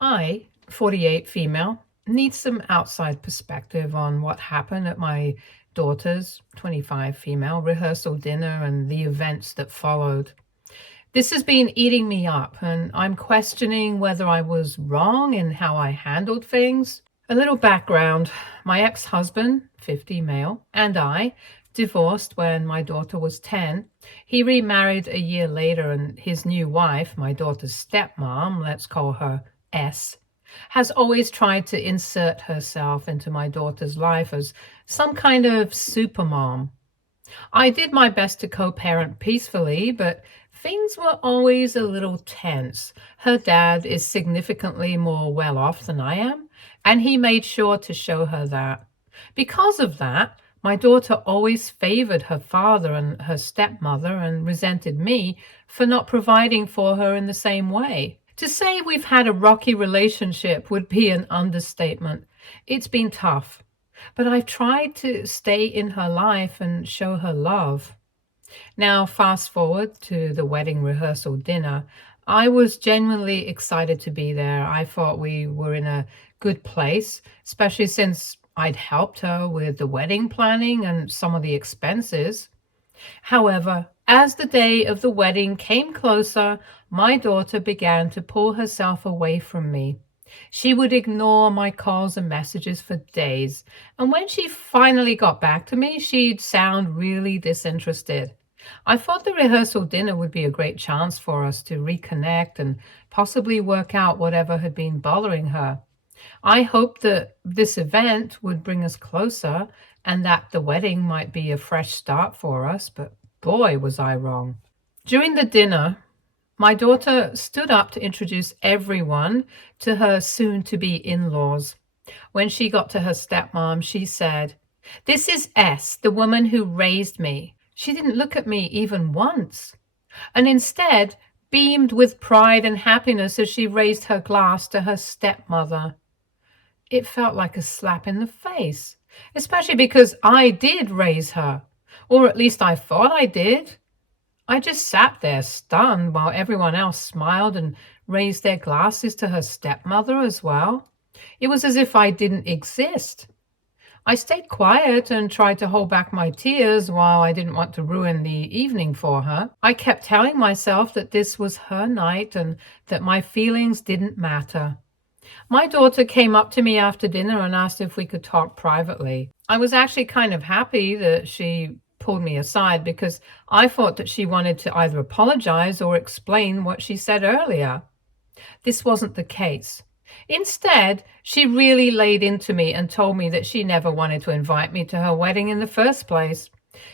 I, 48 female, need some outside perspective on what happened at my daughter's, 25 female, rehearsal dinner and the events that followed. This has been eating me up, and I'm questioning whether I was wrong in how I handled things. A little background. My ex-husband, 50 male, and I divorced when my daughter was 10. He remarried a year later, and his new wife, my daughter's stepmom, let's call her S, has always tried to insert herself into my daughter's life as some kind of supermom. I did my best to co-parent peacefully, but things were always a little tense. Her dad is significantly more well off than I am, and he made sure to show her that. Because of that, my daughter always favored her father and her stepmother and resented me for not providing for her in the same way. To say we've had a rocky relationship would be an understatement. It's been tough, but I've tried to stay in her life and show her love. Now, fast forward to the wedding rehearsal dinner. I was genuinely excited to be there. I thought we were in a good place, especially since I'd helped her with the wedding planning and some of the expenses. However, as the day of the wedding came closer, my daughter began to pull herself away from me. She would ignore my calls and messages for days, and when she finally got back to me, she'd sound really disinterested. I thought the rehearsal dinner would be a great chance for us to reconnect and possibly work out whatever had been bothering her. I hoped that this event would bring us closer and that the wedding might be a fresh start for us, but boy, was I wrong. During the dinner, my daughter stood up to introduce everyone to her soon-to-be in-laws. When she got to her stepmom, she said, "This is S, the woman who raised me." She didn't look at me even once, and instead beamed with pride and happiness as she raised her glass to her stepmother. It felt like a slap in the face, especially because I did raise her, or at least I thought I did. I just sat there stunned while everyone else smiled and raised their glasses to her stepmother as well. It was as if I didn't exist. I stayed quiet and tried to hold back my tears while I didn't want to ruin the evening for her. I kept telling myself that this was her night and that my feelings didn't matter. My daughter came up to me after dinner and asked if we could talk privately. I was actually kind of happy that she pulled me aside because I thought that she wanted to either apologize or explain what she said earlier. This wasn't the case. Instead, she really laid into me and told me that she never wanted to invite me to her wedding in the first place.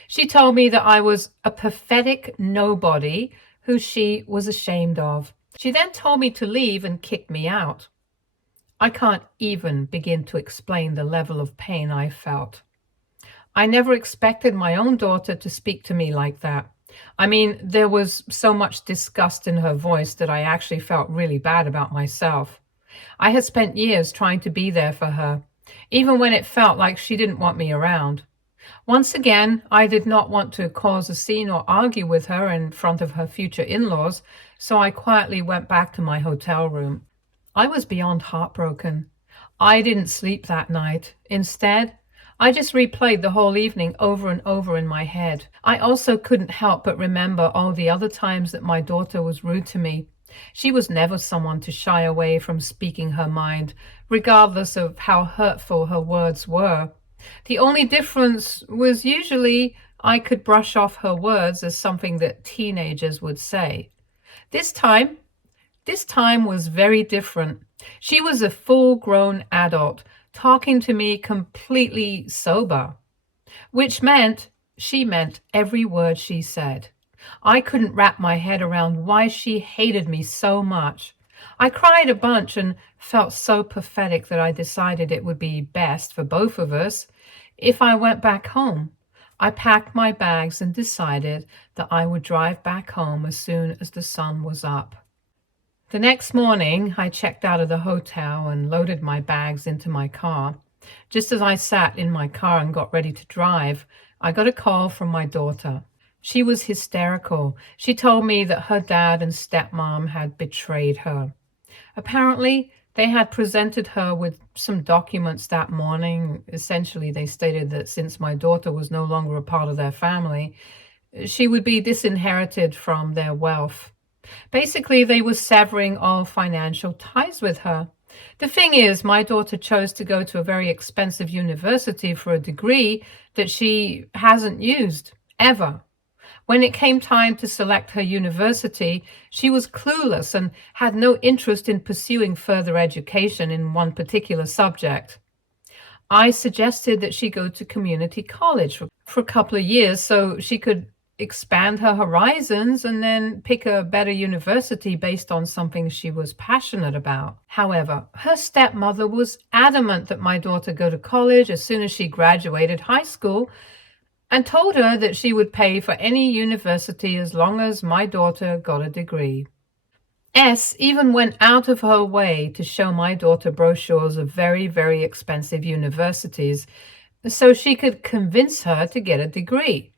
She told me that I was a pathetic nobody who she was ashamed of. She then told me to leave and kicked me out. I can't even begin to explain the level of pain I felt. I never expected my own daughter to speak to me like that. I mean, there was so much disgust in her voice that I actually felt really bad about myself. I had spent years trying to be there for her, even when it felt like she didn't want me around. Once again, I did not want to cause a scene or argue with her in front of her future in-laws, so I quietly went back to my hotel room. I was beyond heartbroken. I didn't sleep that night. Instead, I just replayed the whole evening over and over in my head. I also couldn't help but remember all the other times that my daughter was rude to me. She was never someone to shy away from speaking her mind, regardless of how hurtful her words were. The only difference was usually I could brush off her words as something that teenagers would say. This time was very different. She was a full-grown adult, talking to me completely sober, which meant she meant every word she said. I couldn't wrap my head around why she hated me so much. I cried a bunch and felt so pathetic that I decided it would be best for both of us if I went back home. I packed my bags and decided that I would drive back home as soon as the sun was up. The next morning, I checked out of the hotel and loaded my bags into my car. Just as I sat in my car and got ready to drive, I got a call from my daughter. She was hysterical. She told me that her dad and stepmom had betrayed her. Apparently, They had presented her with some documents that morning. Essentially, they stated that since my daughter was no longer a part of their family, she would be disinherited from their wealth. Basically, they were severing all financial ties with her. The thing is, my daughter chose to go to a very expensive university for a degree that she hasn't used, ever. When it came time to select her university, she was clueless and had no interest in pursuing further education in one particular subject. I suggested that she go to community college for a couple of years so she could expand her horizons and then pick a better university based on something she was passionate about. However, her stepmother was adamant that my daughter go to college as soon as she graduated high school and told her that she would pay for any university as long as my daughter got a degree. S even went out of her way to show my daughter brochures of very, very expensive universities so she could convince her to get a degree.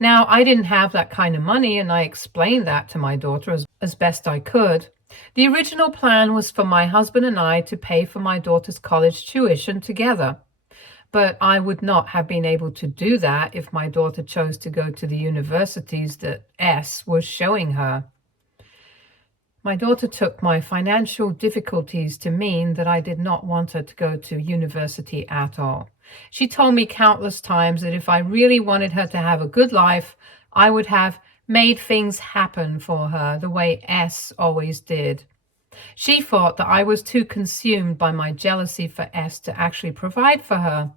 Now, I didn't have that kind of money, and I explained that to my daughter as best I could. The original plan was for my husband and I to pay for my daughter's college tuition together. But I would not have been able to do that if my daughter chose to go to the universities that S was showing her. My daughter took my financial difficulties to mean that I did not want her to go to university at all. She told me countless times that if I really wanted her to have a good life, I would have made things happen for her the way S always did. She thought that I was too consumed by my jealousy for S to actually provide for her.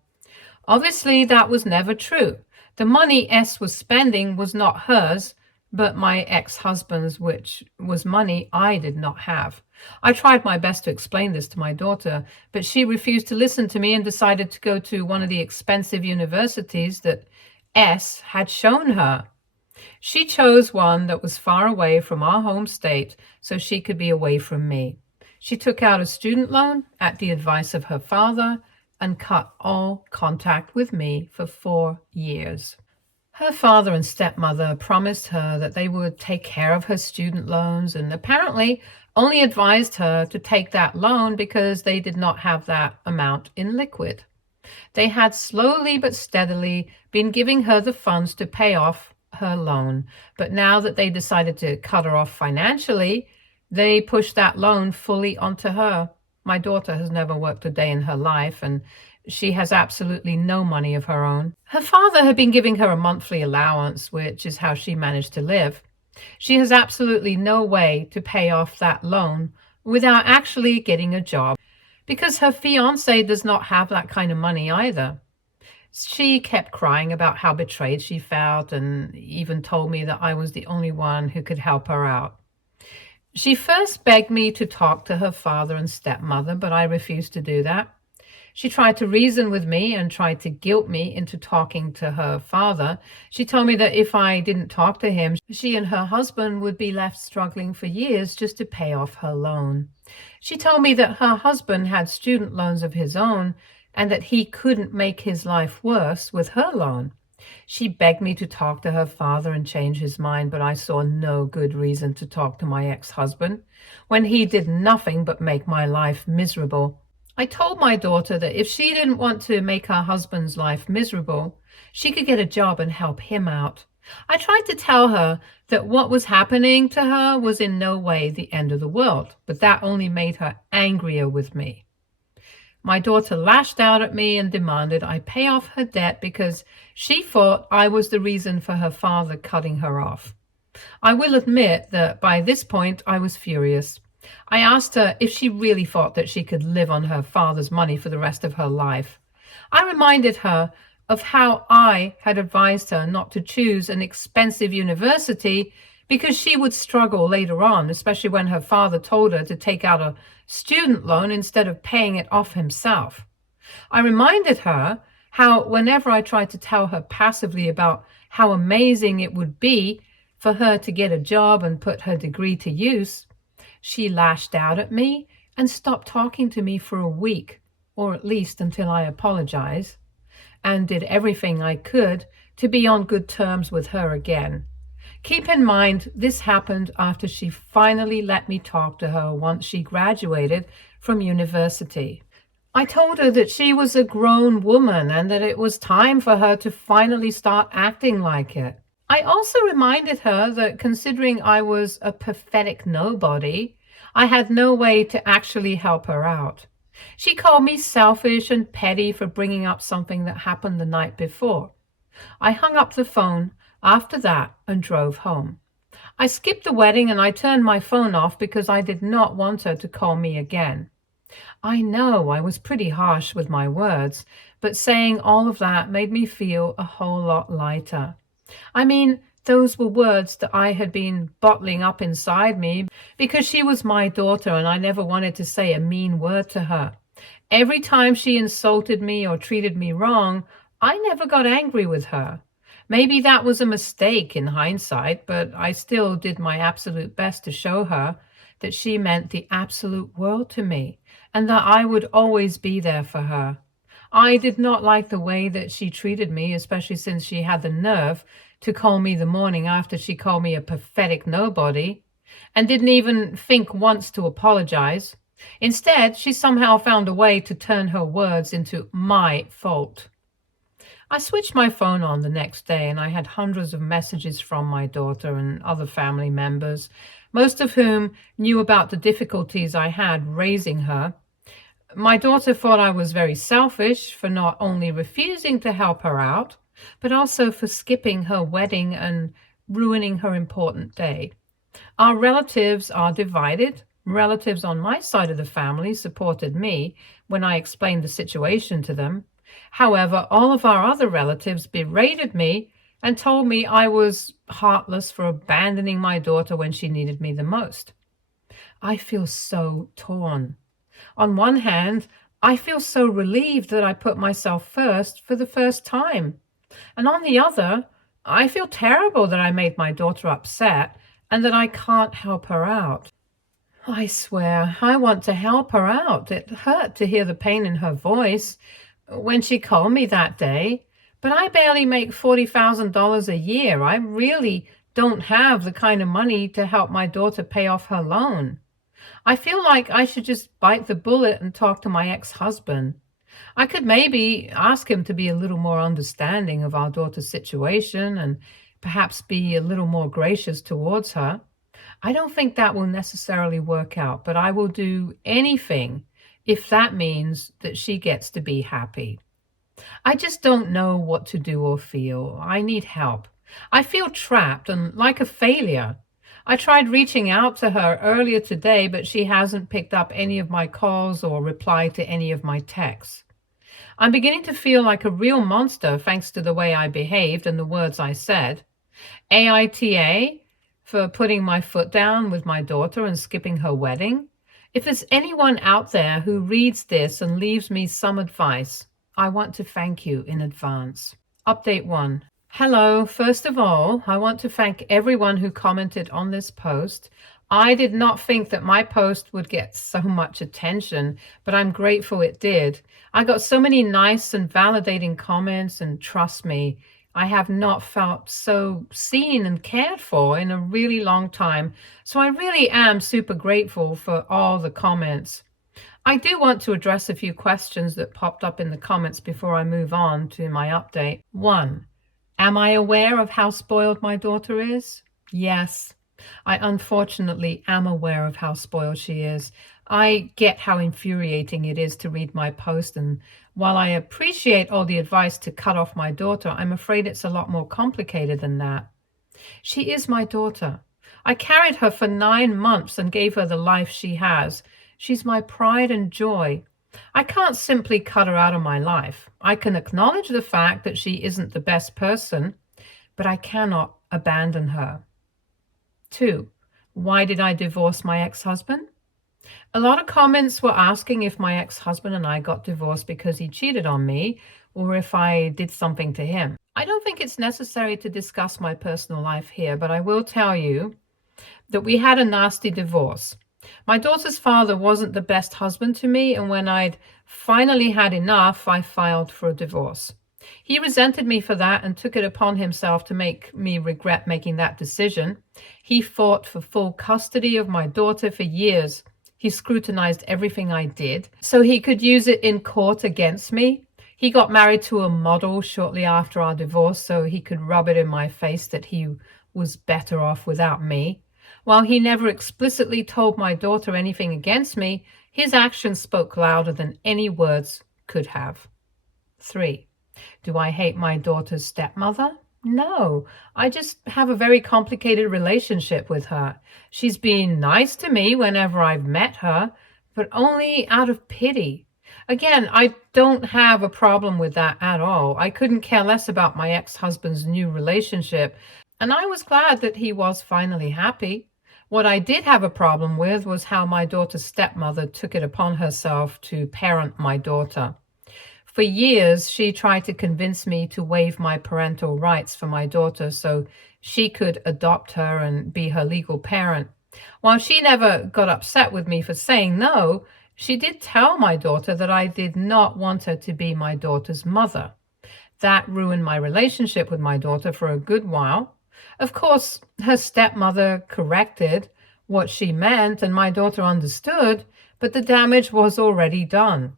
Obviously, that was never true. The money S was spending was not hers, but my ex-husband's, which was money I did not have. I tried my best to explain this to my daughter, but she refused to listen to me and decided to go to one of the expensive universities that S had shown her. She chose one that was far away from our home state so she could be away from me. She took out a student loan at the advice of her father and cut all contact with me for 4 years. Her father and stepmother promised her that they would take care of her student loans and apparently only advised her to take that loan because they did not have that amount in liquid. They had slowly but steadily been giving her the funds to pay off her loan, but now that they decided to cut her off financially, they pushed that loan fully onto her. My daughter has never worked a day in her life, and she has absolutely no money of her own. Her father had been giving her a monthly allowance, which is how she managed to live. She has absolutely no way to pay off that loan without actually getting a job, because her fiancé does not have that kind of money either. She kept crying about how betrayed she felt and even told me that I was the only one who could help her out. She first begged me to talk to her father and stepmother, but I refused to do that. She tried to reason with me and tried to guilt me into talking to her father. She told me that if I didn't talk to him, she and her husband would be left struggling for years just to pay off her loan. She told me that her husband had student loans of his own and that he couldn't make his life worse with her loan. She begged me to talk to her father and change his mind, but I saw no good reason to talk to my ex-husband when he did nothing but make my life miserable. I told my daughter that if she didn't want to make her husband's life miserable, she could get a job and help him out. I tried to tell her that what was happening to her was in no way the end of the world, but that only made her angrier with me. My daughter lashed out at me and demanded I pay off her debt because she thought I was the reason for her father cutting her off. I will admit that by this point I was furious. I asked her if she really thought that she could live on her father's money for the rest of her life. I reminded her of how I had advised her not to choose an expensive university because she would struggle later on, especially when her father told her to take out a student loan instead of paying it off himself. I reminded her how whenever I tried to tell her passively about how amazing it would be for her to get a job and put her degree to use, she lashed out at me and stopped talking to me for a week, or at least until I apologized, and did everything I could to be on good terms with her again. Keep in mind, this happened after she finally let me talk to her once she graduated from university. I told her that she was a grown woman and that it was time for her to finally start acting like it. I also reminded her that considering I was a pathetic nobody, I had no way to actually help her out. She called me selfish and petty for bringing up something that happened the night before. I hung up the phone after that and drove home. I skipped the wedding and I turned my phone off because I did not want her to call me again. I know I was pretty harsh with my words, but saying all of that made me feel a whole lot lighter. I mean, those were words that I had been bottling up inside me because she was my daughter and I never wanted to say a mean word to her. Every time she insulted me or treated me wrong, I never got angry with her. Maybe that was a mistake in hindsight, but I still did my absolute best to show her that she meant the absolute world to me and that I would always be there for her. I did not like the way that she treated me, especially since she had the nerve to call me the morning after she called me a pathetic nobody and didn't even think once to apologize. Instead, she somehow found a way to turn her words into my fault. I switched my phone on the next day and I had hundreds of messages from my daughter and other family members, most of whom knew about the difficulties I had raising her. My daughter thought I was very selfish for not only refusing to help her out, but also for skipping her wedding and ruining her important day. Our relatives are divided. Relatives on my side of the family supported me when I explained the situation to them. However, all of our other relatives berated me and told me I was heartless for abandoning my daughter when she needed me the most. I feel so torn. On one hand, I feel so relieved that I put myself first for the first time. And on the other, I feel terrible that I made my daughter upset and that I can't help her out. I swear, I want to help her out. It hurt to hear the pain in her voice when she called me that day. But I barely make $40,000 a year. I really don't have the kind of money to help my daughter pay off her loan. I feel like I should just bite the bullet and talk to my ex-husband. I could maybe ask him to be a little more understanding of our daughter's situation and perhaps be a little more gracious towards her. I don't think that will necessarily work out, but I will do anything if that means that she gets to be happy. I just don't know what to do or feel. I need help. I feel trapped and like a failure. I tried reaching out to her earlier today, but she hasn't picked up any of my calls or replied to any of my texts. I'm beginning to feel like a real monster thanks to the way I behaved and the words I said. AITA for putting my foot down with my daughter and skipping her wedding. If there's anyone out there who reads this and leaves me some advice, I want to thank you in advance. Update 1. Hello. First of all, I want to thank everyone who commented on this post. I did not think that my post would get so much attention, but I'm grateful it did. I got so many nice and validating comments, and trust me, I have not felt so seen and cared for in a really long time. So I really am super grateful for all the comments. I do want to address a few questions that popped up in the comments before I move on to my update. 1. Am I aware of how spoiled my daughter is? Yes. I unfortunately am aware of how spoiled she is. I get how infuriating it is to read my post, and while I appreciate all the advice to cut off my daughter, I'm afraid it's a lot more complicated than that. She is my daughter. I carried her for 9 months and gave her the life she has. She's my pride and joy. I can't simply cut her out of my life. I can acknowledge the fact that she isn't the best person, but I cannot abandon her. 2. Why did I divorce my ex-husband? A lot of comments were asking if my ex-husband and I got divorced because he cheated on me or if I did something to him. I don't think it's necessary to discuss my personal life here, but I will tell you that we had a nasty divorce. My daughter's father wasn't the best husband to me, and when I'd finally had enough, I filed for a divorce. He resented me for that and took it upon himself to make me regret making that decision. He fought for full custody of my daughter for years. He scrutinized everything I did so he could use it in court against me. He got married to a model shortly after our divorce so he could rub it in my face that he was better off without me. While he never explicitly told my daughter anything against me, his actions spoke louder than any words could have. 3. Do I hate my daughter's stepmother? No, I just have a very complicated relationship with her. She's been nice to me whenever I've met her, but only out of pity. Again, I don't have a problem with that at all. I couldn't care less about my ex-husband's new relationship, and I was glad that he was finally happy. What I did have a problem with was how my daughter's stepmother took it upon herself to parent my daughter. For years, she tried to convince me to waive my parental rights for my daughter so she could adopt her and be her legal parent. While she never got upset with me for saying no, she did tell my daughter that I did not want her to be my daughter's mother. That ruined my relationship with my daughter for a good while. Of course, her stepmother corrected what she meant and my daughter understood, but the damage was already done.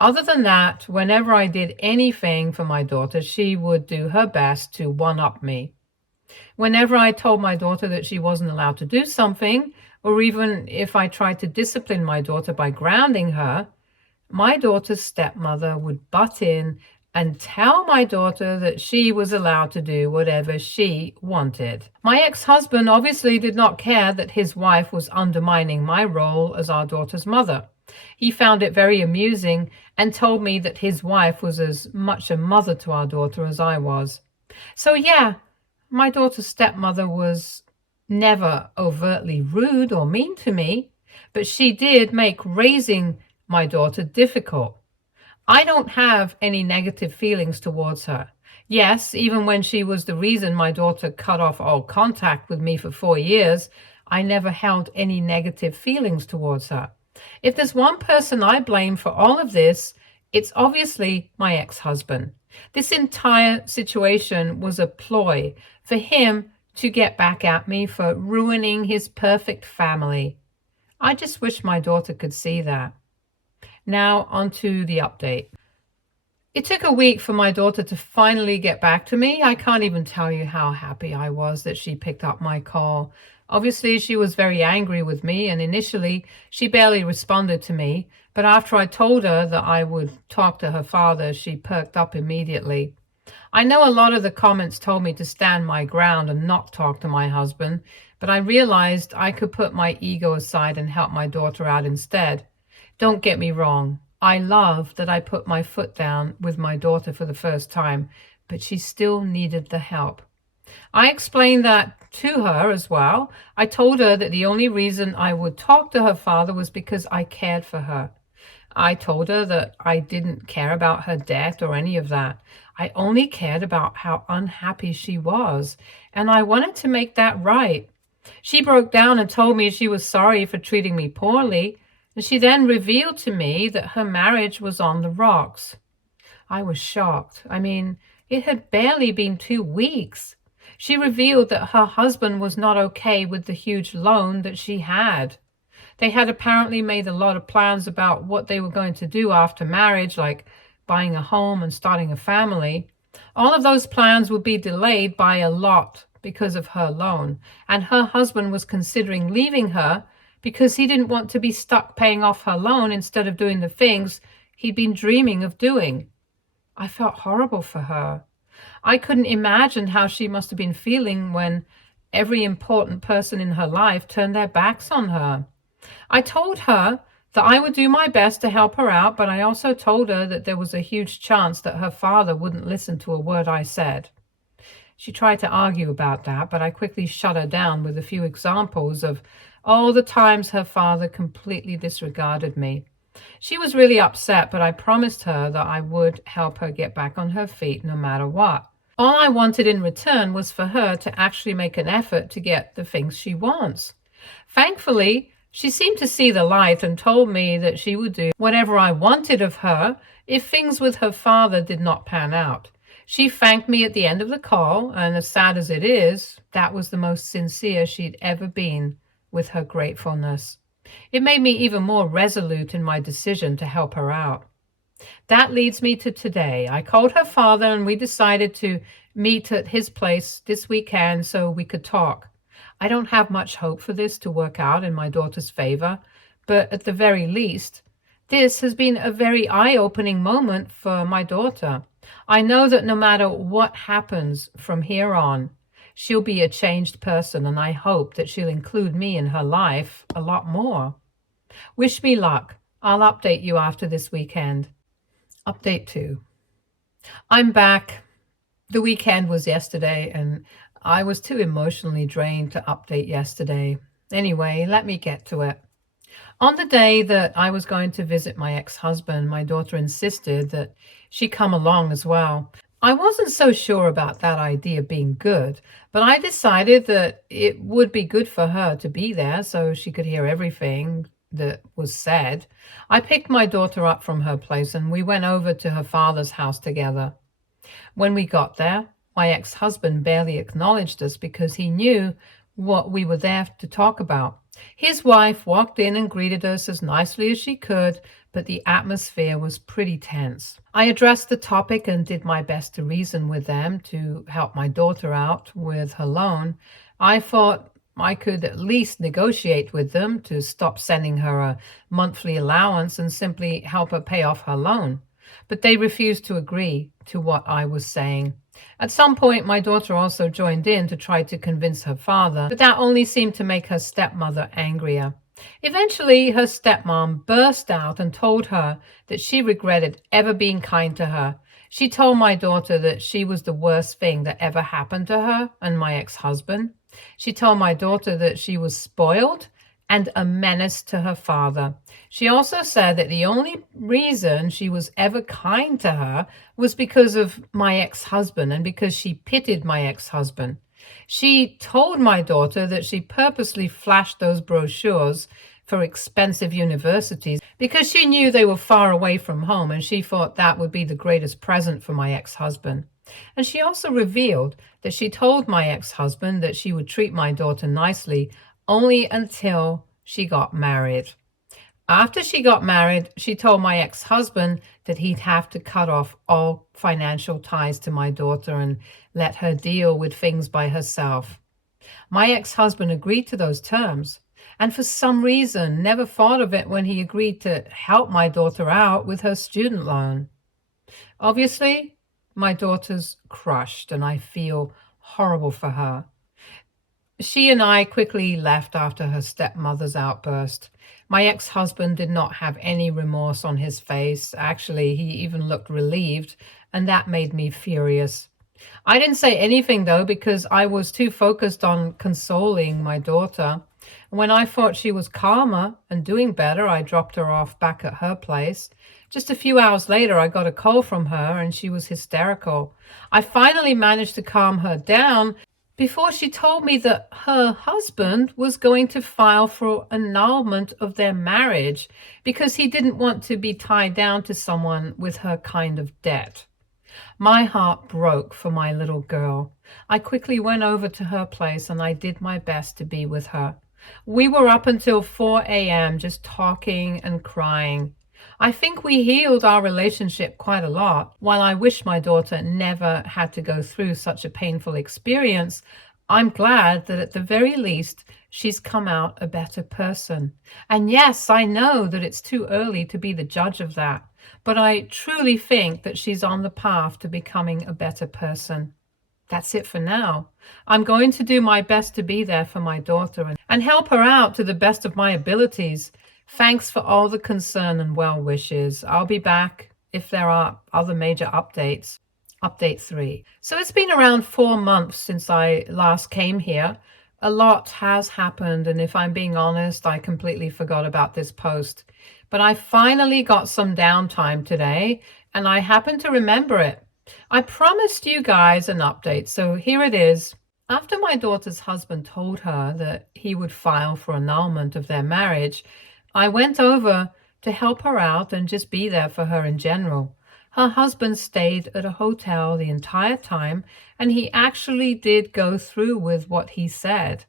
Other than that, whenever I did anything for my daughter, she would do her best to one-up me. Whenever I told my daughter that she wasn't allowed to do something, or even if I tried to discipline my daughter by grounding her, my daughter's stepmother would butt in and tell my daughter that she was allowed to do whatever she wanted. My ex-husband obviously did not care that his wife was undermining my role as our daughter's mother. He found it very amusing and told me that his wife was as much a mother to our daughter as I was. So yeah, my daughter's stepmother was never overtly rude or mean to me, but she did make raising my daughter difficult. I don't have any negative feelings towards her. Yes, even when she was the reason my daughter cut off all contact with me for 4 years, I never held any negative feelings towards her. If there's one person I blame for all of this, it's obviously my ex-husband. This entire situation was a ploy for him to get back at me for ruining his perfect family. I just wish my daughter could see that. Now on to the update. It took a week for my daughter to finally get back to me. I can't even tell you how happy I was that she picked up my call. Obviously, she was very angry with me, and initially, she barely responded to me. But after I told her that I would talk to her father, she perked up immediately. I know a lot of the comments told me to stand my ground and not talk to my husband, but I realized I could put my ego aside and help my daughter out instead. Don't get me wrong. I love that I put my foot down with my daughter for the first time, but she still needed the help. I explained that to her as well. I told her that the only reason I would talk to her father was because I cared for her. I told her that I didn't care about her death or any of that. I only cared about how unhappy she was, and I wanted to make that right. She broke down and told me she was sorry for treating me poorly, and she then revealed to me that her marriage was on the rocks. I was shocked. I mean, it had barely been 2 weeks. She revealed that her husband was not okay with the huge loan that she had. They had apparently made a lot of plans about what they were going to do after marriage, like buying a home and starting a family. All of those plans would be delayed by a lot because of her loan, and her husband was considering leaving her because he didn't want to be stuck paying off her loan instead of doing the things he'd been dreaming of doing. I felt horrible for her. I couldn't imagine how she must have been feeling when every important person in her life turned their backs on her. I told her that I would do my best to help her out, but I also told her that there was a huge chance that her father wouldn't listen to a word I said. She tried to argue about that, but I quickly shut her down with a few examples of all the times her father completely disregarded me. She was really upset, but I promised her that I would help her get back on her feet no matter what. All I wanted in return was for her to actually make an effort to get the things she wants. Thankfully, she seemed to see the light and told me that she would do whatever I wanted of her if things with her father did not pan out. She thanked me at the end of the call, and as sad as it is, that was the most sincere she'd ever been with her gratefulness. It made me even more resolute in my decision to help her out. That leads me to today. I called her father and we decided to meet at his place this weekend so we could talk. I don't have much hope for this to work out in my daughter's favor, but at the very least, this has been a very eye-opening moment for my daughter. I know that no matter what happens from here on, she'll be a changed person, and I hope that she'll include me in her life a lot more. Wish me luck. I'll update you after this weekend. Update 2. I'm back. The weekend was yesterday, and I was too emotionally drained to update yesterday. Anyway, let me get to it. On the day that I was going to visit my ex-husband, my daughter insisted that she come along as well. I wasn't so sure about that idea being good, but I decided that it would be good for her to be there so she could hear everything that was said. I picked my daughter up from her place and we went over to her father's house together. When we got there, my ex-husband barely acknowledged us because he knew what we were there to talk about. His wife walked in and greeted us as nicely as she could, but the atmosphere was pretty tense. I addressed the topic and did my best to reason with them to help my daughter out with her loan. I thought I could at least negotiate with them to stop sending her a monthly allowance and simply help her pay off her loan. But they refused to agree to what I was saying. At some point, my daughter also joined in to try to convince her father, but that only seemed to make her stepmother angrier. Eventually, her stepmom burst out and told her that she regretted ever being kind to her. She told my daughter that she was the worst thing that ever happened to her and my ex-husband. She told my daughter that she was spoiled and a menace to her father. She also said that the only reason she was ever kind to her was because of my ex-husband and because she pitied my ex-husband. She told my daughter that she purposely flashed those brochures for expensive universities because she knew they were far away from home and she thought that would be the greatest present for my ex-husband. And she also revealed that she told my ex-husband that she would treat my daughter nicely only until she got married. After she got married, she told my ex-husband that he'd have to cut off all financial ties to my daughter and let her deal with things by herself. My ex-husband agreed to those terms, and for some reason never thought of it when he agreed to help my daughter out with her student loan. Obviously, my daughter's crushed, and I feel horrible for her. She and I quickly left after her stepmother's outburst. My ex-husband did not have any remorse on his face. Actually, he even looked relieved, and that made me furious. I didn't say anything, though, because I was too focused on consoling my daughter. When I thought she was calmer and doing better, I dropped her off back at her place. Just a few hours later, I got a call from her, and she was hysterical. I finally managed to calm her down before she told me that her husband was going to file for annulment of their marriage because he didn't want to be tied down to someone with her kind of debt. My heart broke for my little girl. I quickly went over to her place and I did my best to be with her. We were up until 4 a.m. just talking and crying. I think we healed our relationship quite a lot. While I wish my daughter never had to go through such a painful experience, I'm glad that at the very least she's come out a better person. And yes, I know that it's too early to be the judge of that, but I truly think that she's on the path to becoming a better person. That's it for now. I'm going to do my best to be there for my daughter and help her out to the best of my abilities. Thanks for all the concern and well wishes. I'll be back if there are other major updates. Update 3. So it's been around 4 months since I last came here. A lot has happened, and if I'm being honest, I completely forgot about this post. But I finally got some downtime today, and I happened to remember it. I promised you guys an update, so here it is. After my daughter's husband told her that he would file for annulment of their marriage, I went over to help her out and just be there for her in general. Her husband stayed at a hotel the entire time, and he actually did go through with what he said.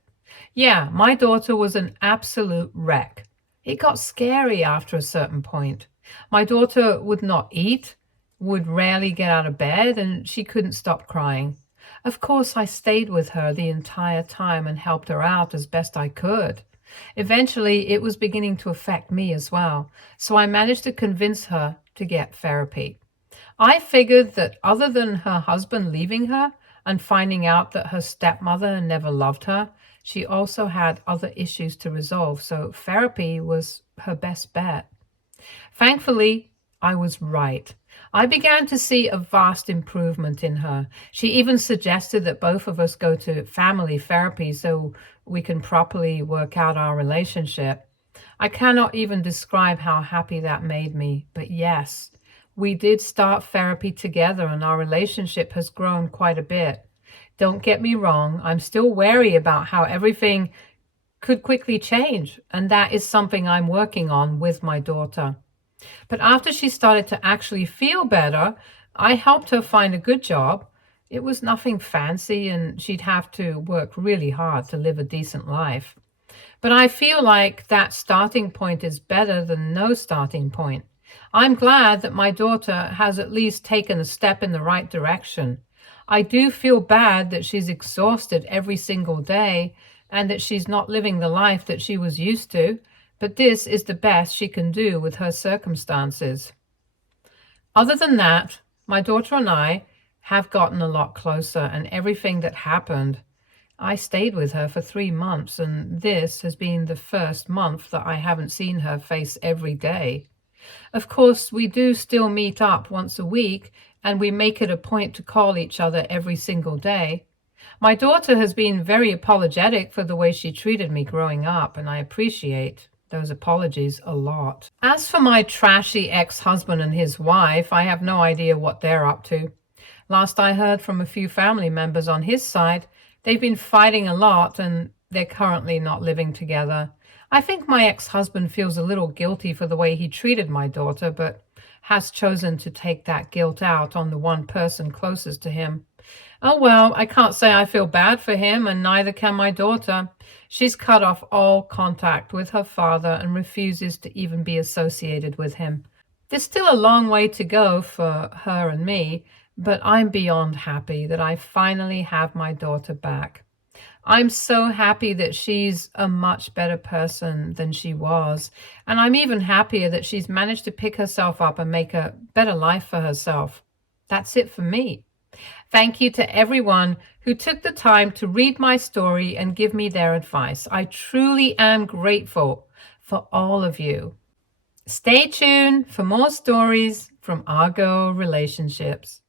Yeah, my daughter was an absolute wreck. It got scary after a certain point. My daughter would not eat, would rarely get out of bed, and she couldn't stop crying. Of course, I stayed with her the entire time and helped her out as best I could. Eventually, it was beginning to affect me as well, so I managed to convince her to get therapy. I figured that other than her husband leaving her and finding out that her stepmother never loved her, she also had other issues to resolve, so therapy was her best bet. Thankfully, I was right. I began to see a vast improvement in her. She even suggested that both of us go to family therapy so we can properly work out our relationship. I cannot even describe how happy that made me, but yes, we did start therapy together and our relationship has grown quite a bit. Don't get me wrong, I'm still wary about how everything could quickly change, and that is something I'm working on with my daughter. But after she started to actually feel better, I helped her find a good job. It was nothing fancy, and she'd have to work really hard to live a decent life. But I feel like that starting point is better than no starting point. I'm glad that my daughter has at least taken a step in the right direction. I do feel bad that she's exhausted every single day and that she's not living the life that she was used to, but this is the best she can do with her circumstances. Other than that, my daughter and I have gotten a lot closer, and everything that happened, I stayed with her for 3 months, and this has been the first month that I haven't seen her face every day. Of course, we do still meet up once a week, and we make it a point to call each other every single day. My daughter has been very apologetic for the way she treated me growing up, and I appreciate those apologies a lot. As for my trashy ex-husband and his wife, I have no idea what they're up to. Last I heard from a few family members on his side, they've been fighting a lot and they're currently not living together. I think my ex-husband feels a little guilty for the way he treated my daughter, but has chosen to take that guilt out on the one person closest to him. Oh well, I can't say I feel bad for him, and neither can my daughter. She's cut off all contact with her father and refuses to even be associated with him. There's still a long way to go for her and me, but I'm beyond happy that I finally have my daughter back. I'm so happy that she's a much better person than she was, and I'm even happier that she's managed to pick herself up and make a better life for herself. That's it for me. Thank you to everyone who took the time to read my story and give me their advice. I truly am grateful for all of you. Stay tuned for more stories from our girl relationships.